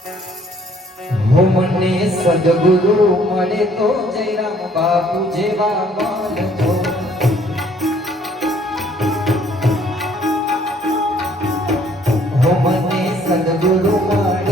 હો મને સદગુરુ મળે તો જયરામ બાપુ જેવા માલકો હો મને સદગુરુ મળે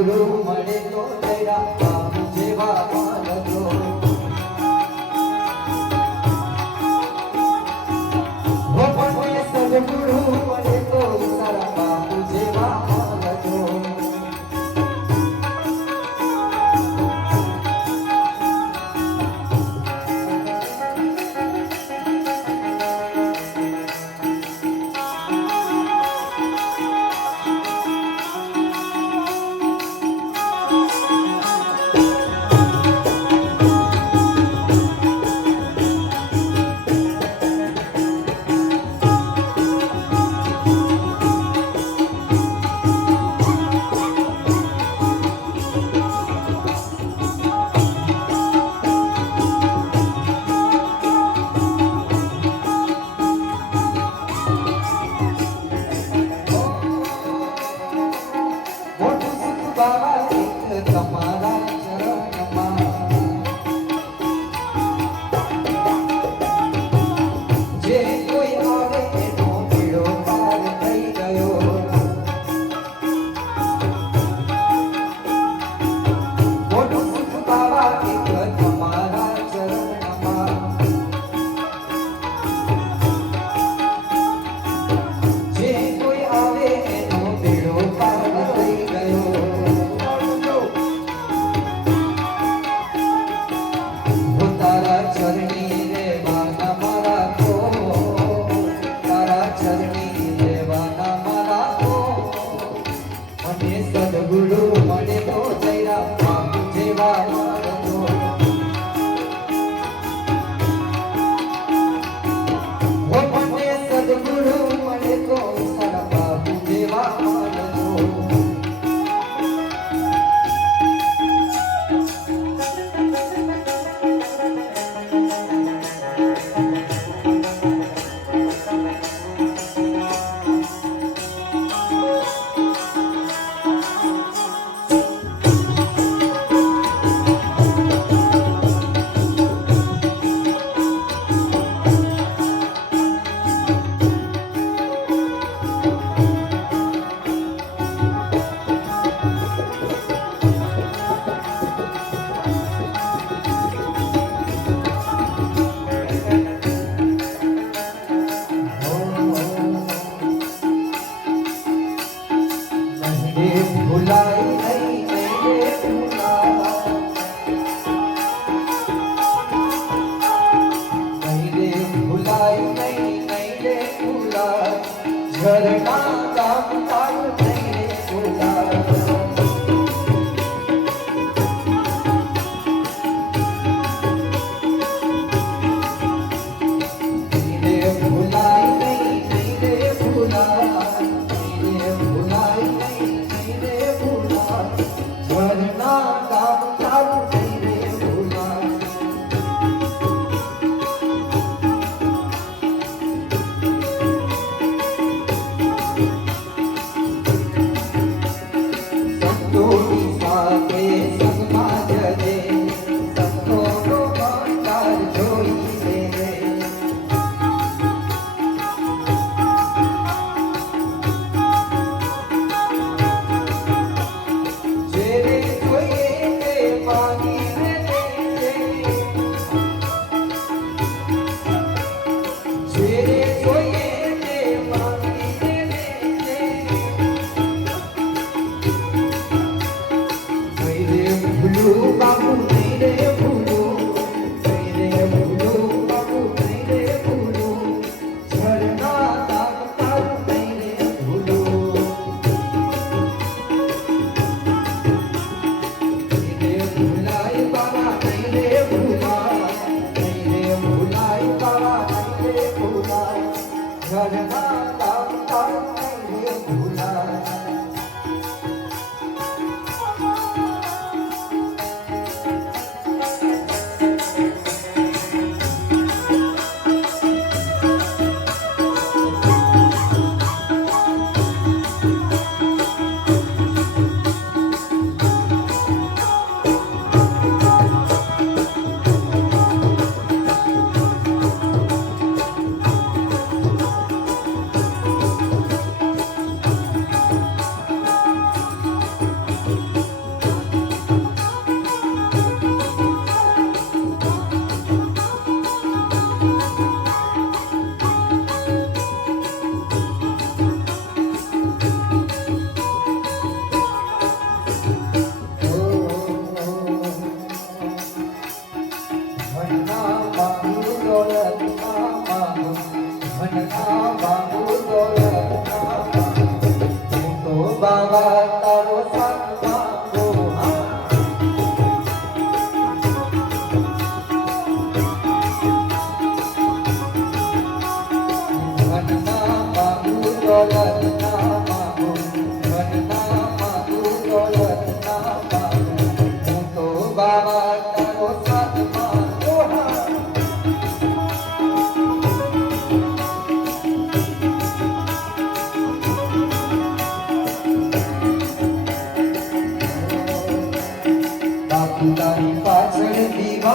Poderoso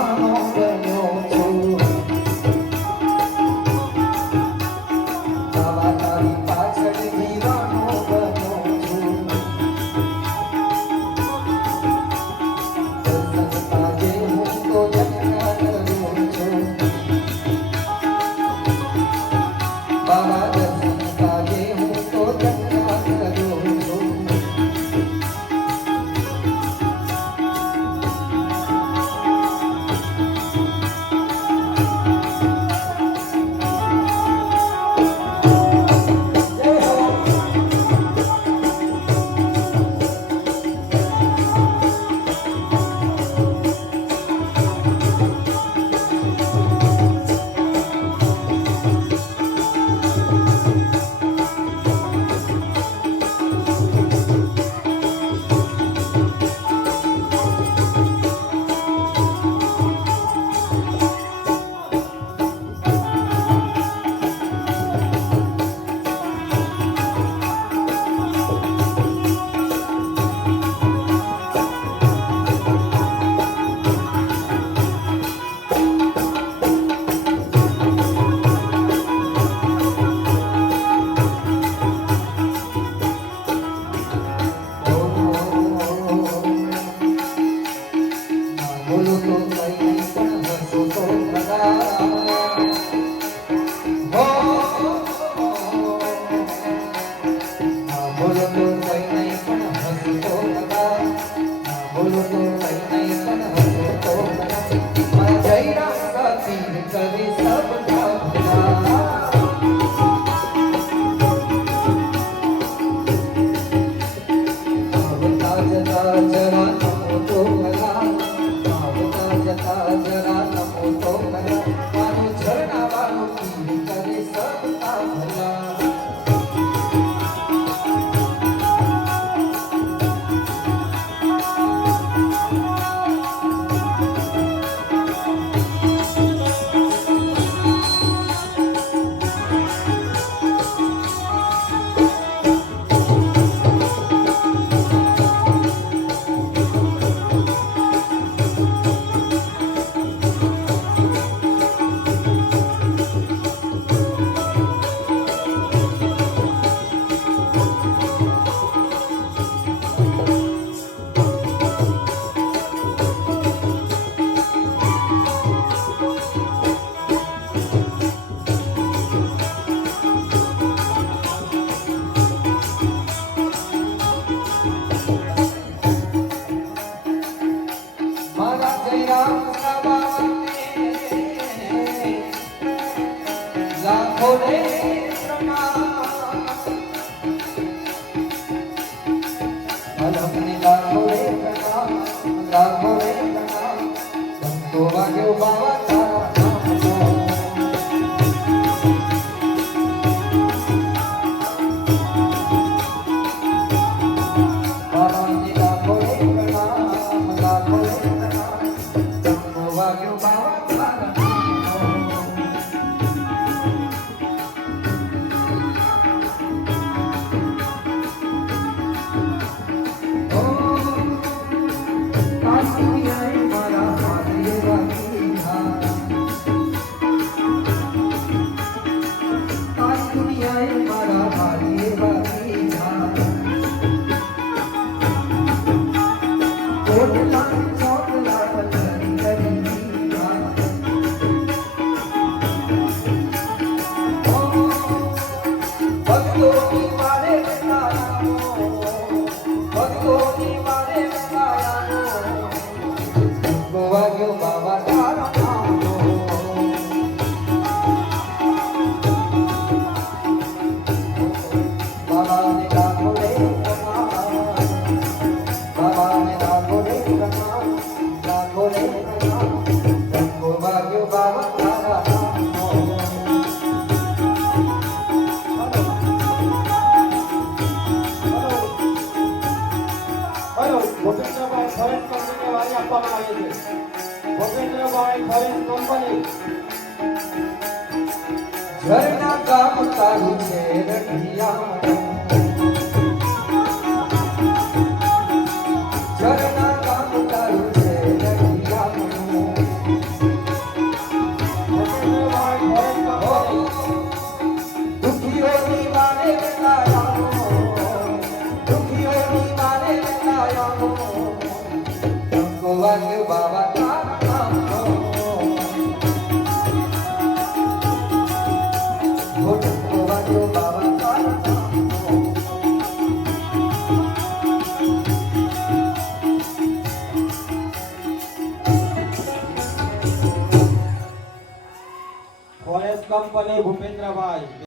nossa Rolê